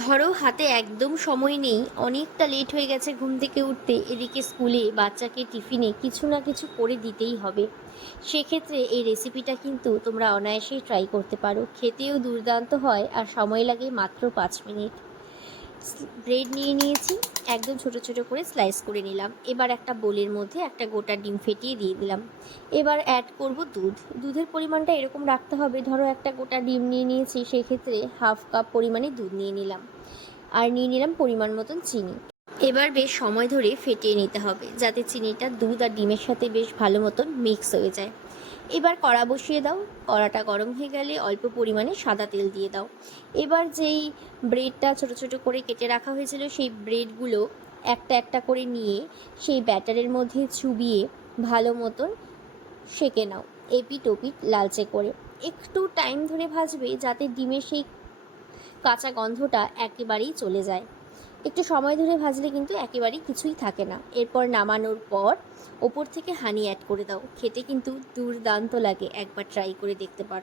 ধরো হাতে একদম সময় নেই, অনেকটা লেট হয়ে গেছে ঘুম থেকে উঠতে, এদিকে স্কুলে বাচ্চাকে টিফিনে কিছু না কিছু করে দিতেই হবে। সেক্ষেত্রে এই রেসিপিটা কিন্তু তোমরা অনায়াসেই ট্রাই করতে পারো, খেতেও দুর্দান্ত হয় আর সময় লাগে মাত্র 5 মিনিট। ব্রেড নিয়ে নিয়েছি, একদম ছোট ছোট করে স্লাইস করে নিলাম। এবার একটা বোলের মধ্যে একটা গোটা ডিম ফেটিয়ে দিয়ে দিলাম। এবার অ্যাড করব দুধ। দুধের পরিমাণটা এরকম রাখতে হবে, ধরো একটা গোটা ডিম নিয়ে নিয়েছি, সেক্ষেত্রে 1/2 কাপ পরিমাণে দুধ নিয়ে নিলাম। আর নিয়ে নিলাম পরিমাণ মতন চিনি। এবার বেশ সময় ধরে ফেটিয়ে নিতে হবে, যাতে চিনিটা দুধ আর ডিমের সাথে বেশ ভালো মতন মিক্স হয়ে যায়। এবার কড়া বসিয়ে দাও, কড়াটা গরম হয়ে গেলে অল্প পরিমাণে সাদা তেল দিয়ে দাও। এবার যেই ব্রেডটা ছোট ছোট করে কেটে রাখা হয়েছিল, সেই ব্রেডগুলো একটা একটা করে নিয়ে সেই ব্যাটারের মধ্যে চুবিয়ে ভালো মতন সেঁকে নাও, এপিট ওপিট লালচে করে। একটু টাইম ধরে ভাজবে, যাতে ডিমের সেই কাঁচা গন্ধটা একেবারেই চলে যায়। একটু সময় ধরে ভাজলে কিন্তু একেবারেই কিছুই থাকে না। এরপর নামানোর পর ওপর থেকে হানি অ্যাড করে দাও, খেতে কিন্তু দুর্দান্ত লাগে, একবার ট্রাই করে দেখতে পারো।